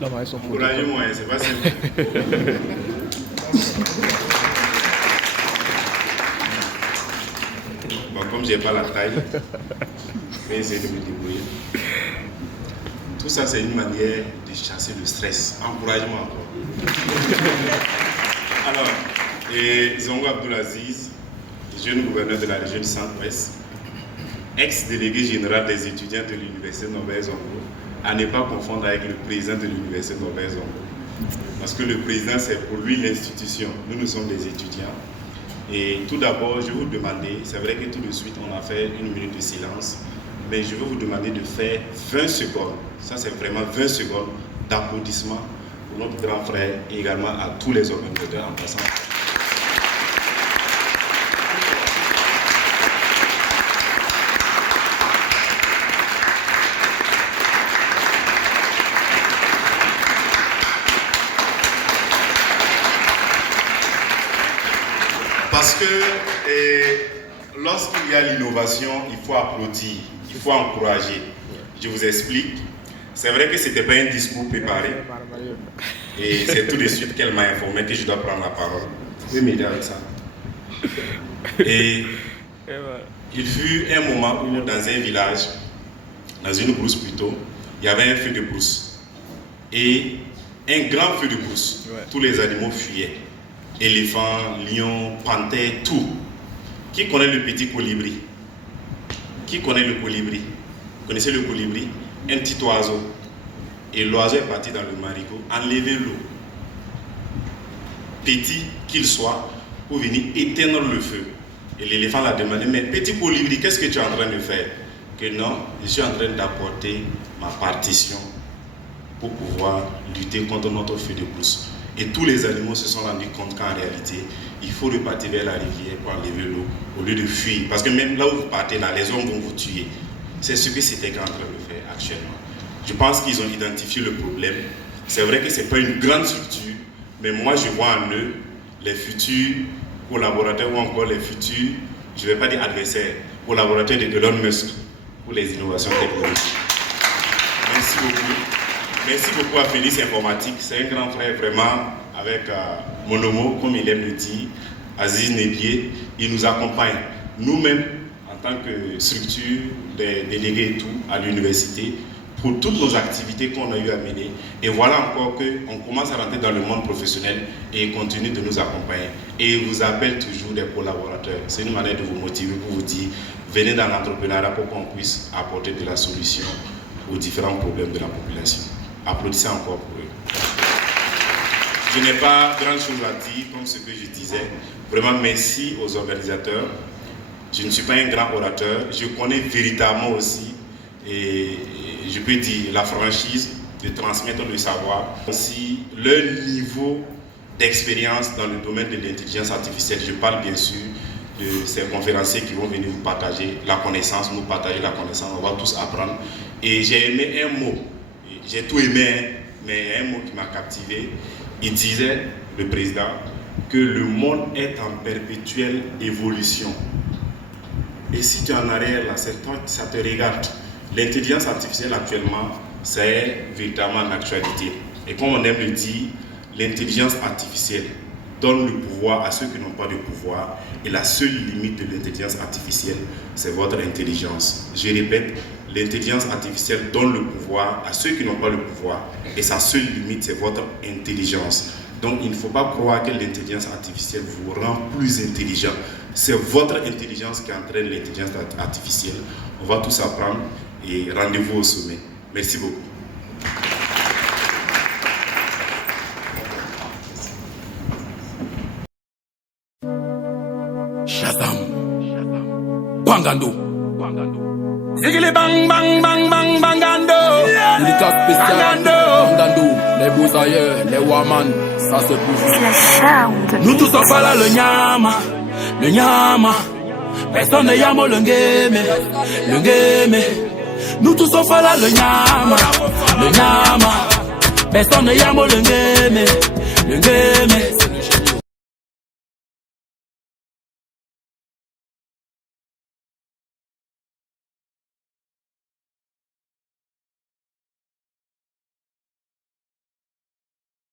Encouragez-moi, c'est pas simple. Bon, comme j'ai pas la taille, je vais essayer de me débrouiller. Tout ça, c'est une manière de chasser le stress. Encouragement encore. Alors, Zongo Abdoulaziz, jeune gouverneur de la région du Centre-Ouest, ex-délégué général des étudiants de l'Université Norbert Zongo, à ne pas confondre avec le président de l'Université Norbert Zongo. Parce que le président, c'est pour lui l'institution. Nous sommes des étudiants. Et tout d'abord, je vais vous demander, c'est vrai que tout de suite, on a fait une minute de silence, mais je vais vous demander de faire 20 secondes, ça c'est vraiment 20 secondes d'applaudissements pour notre grand frère et également à tous les organisateurs en passant. Parce que lorsqu'il y a l'innovation, il faut applaudir, il faut encourager. Je vous explique. C'est vrai que ce n'était pas un discours préparé. Et c'est tout de suite qu'elle m'a informé que je dois prendre la parole. Vous pouvez m'aider avec ça. Et il fut un moment où dans un village, dans une brousse plutôt, il y avait un feu de brousse. Et un grand feu de brousse. Tous les animaux fuyaient. Éléphants, lions, panthères, tout. Qui connaît le petit colibri? Qui connaît le colibri? Vous connaissez le colibri? Un petit oiseau. Et l'oiseau est parti dans le marigot, enlever l'eau. Petit qu'il soit, pour venir éteindre le feu. Et l'éléphant l'a demandé, mais petit colibri, qu'est-ce que tu es en train de faire? Que non, je suis en train d'apporter ma partition pour pouvoir lutter contre notre feu de brousse. Et tous les animaux se sont rendus compte qu'en réalité, il faut repartir vers la rivière pour enlever l'eau au lieu de fuir. Parce que même là où vous partez, là, les hommes vont vous tuer. C'est ce que c'était en train de faire actuellement. Je pense qu'ils ont identifié le problème. C'est vrai que ce n'est pas une grande structure, mais moi je vois en eux les futurs collaborateurs ou encore les futurs, je ne vais pas dire adversaires, collaborateurs de Elon Musk pour les innovations technologiques. Merci beaucoup. Merci beaucoup à Félix Informatique, c'est un grand frère vraiment avec Monomo, comme il aime le dire, Aziz Nebier, il nous accompagne. Nous-mêmes, en tant que structure, des délégués et tout, à l'université, pour toutes nos activités qu'on a eu à mener. Et voilà encore qu'on commence à rentrer dans le monde professionnel et il continue de nous accompagner. Et il vous appelle toujours des collaborateurs. C'est une manière de vous motiver pour vous dire, venez dans l'entrepreneuriat pour qu'on puisse apporter de la solution aux différents problèmes de la population. Applaudissez encore pour eux. Je n'ai pas grand chose à dire comme ce que je disais. Vraiment merci aux organisateurs. Je ne suis pas un grand orateur. Je connais véritablement aussi, et je peux dire, la franchise de transmettre le savoir. Aussi leur niveau d'expérience dans le domaine de l'intelligence artificielle. Je parle bien sûr de ces conférenciers qui vont venir vous partager la connaissance, nous partager la connaissance. On va tous apprendre. Et j'ai aimé un mot. J'ai tout aimé, mais un mot qui m'a captivé. Il disait, le président, que le monde est en perpétuelle évolution. Et si tu es en arrière, là, ça te regarde. L'intelligence artificielle actuellement, c'est véritablement en actualité. Et comme on aime le dire, l'intelligence artificielle donne le pouvoir à ceux qui n'ont pas de pouvoir. Et la seule limite de l'intelligence artificielle, c'est votre intelligence. Je répète, l'intelligence artificielle donne le pouvoir à ceux qui n'ont pas le pouvoir. Et sa seule limite, c'est votre intelligence. Donc, il ne faut pas croire que l'intelligence artificielle vous rend plus intelligent. C'est votre intelligence qui entraîne l'intelligence artificielle. On va tous apprendre et rendez-vous au sommet. Merci beaucoup. Shazam. Bangando. Zigili bang bang bang bang bangando. Bangando. Bangando. Les beaux ailleurs, les woman, ça se bouge. Nous tous on fait là le nyama. Le nyama. Personne ne yamo le game. Le game. Nous tous on fait là le nyama. Le nyama. Personne ne yamo le game. Le game.